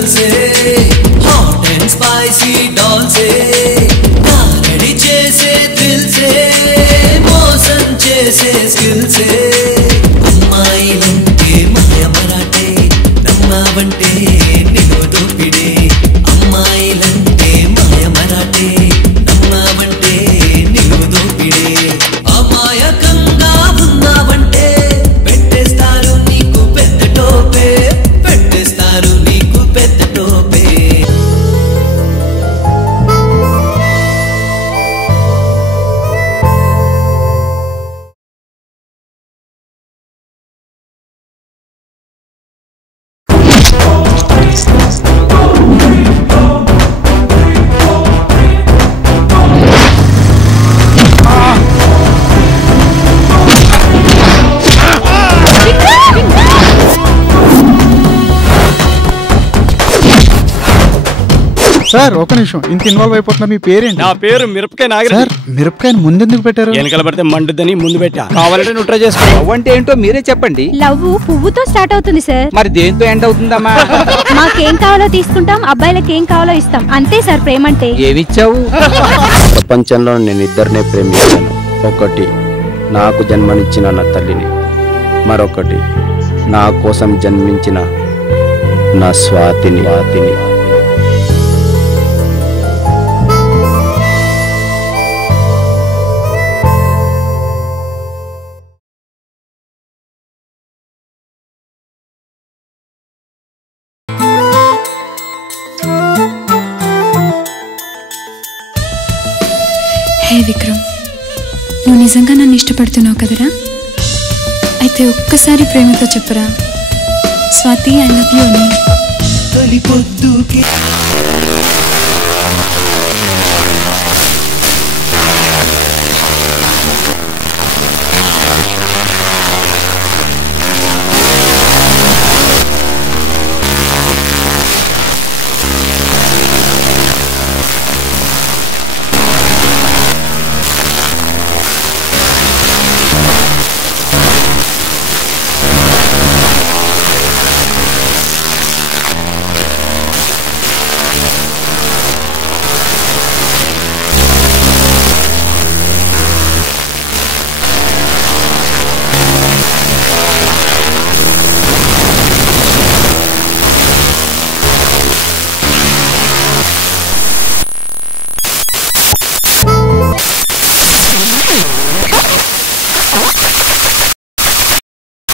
గర్ల్సే hot and spicy డాల్సే comedy చేసే థ్రిల్సే మోసం చేసే స్కిల్సే అమ్మాయిలంటే మాయ మరాఠే నమ్మావంటే నిన్ను దోపిడే అమ్మాయిలంటే మాయ మరాఠే నమ్మావంటే నిన్ను దోపిడే అమాయకంగా ఉన్నావంటే పెట్టేస్తారు నీకు పెద్ద టోపే పెట్టేస్తారు నీకు పెద్ద టోపే సార్ ఒక నిమిషం ఇంత ఇన్వాల్వ్ అయిపోతున్నా మీ పేరేంటి? నా పేరు మిరపకాయ నాగరాజు. సార్ మిరపకాయని ముందెందుకు పెట్టారు? వెనకాల పడితే మండుదని ముందు పెట్టా. కావాలంటే నువ్వు ట్రై చేసుకో. లవ్ అంటే ఏంటో మీరే చెప్పండి. లవ్ పువ్వుతో స్టార్ట్ అవుతుంది సార్. మరి దేంతో ఎండ్ అవుతుందమ్మా? మాకేం కావాలో తీసుకుంటాం, అబ్బాయిలకి ఏం కావాలో ఇస్తాం, అంతే సార్ ప్రేమ అంటే. ఏమిచ్చావు? ప్రపంచంలో నేను ఇద్దరినే ప్రేమించాను. ఒకటి నాకు జన్మనిచ్చిన నా తల్లిని, మరొకటి నా కోసం జన్మించిన నా స్వాతిని. హే విక్రమ్, నువ్వు నిజంగా నన్ను ఇష్టపడుతున్నావు కదరా? అయితే ఒక్కసారి ప్రేమతో చెప్పరా, స్వాతి ఐ లవ్ యూ అని. తొలి పొద్దుకి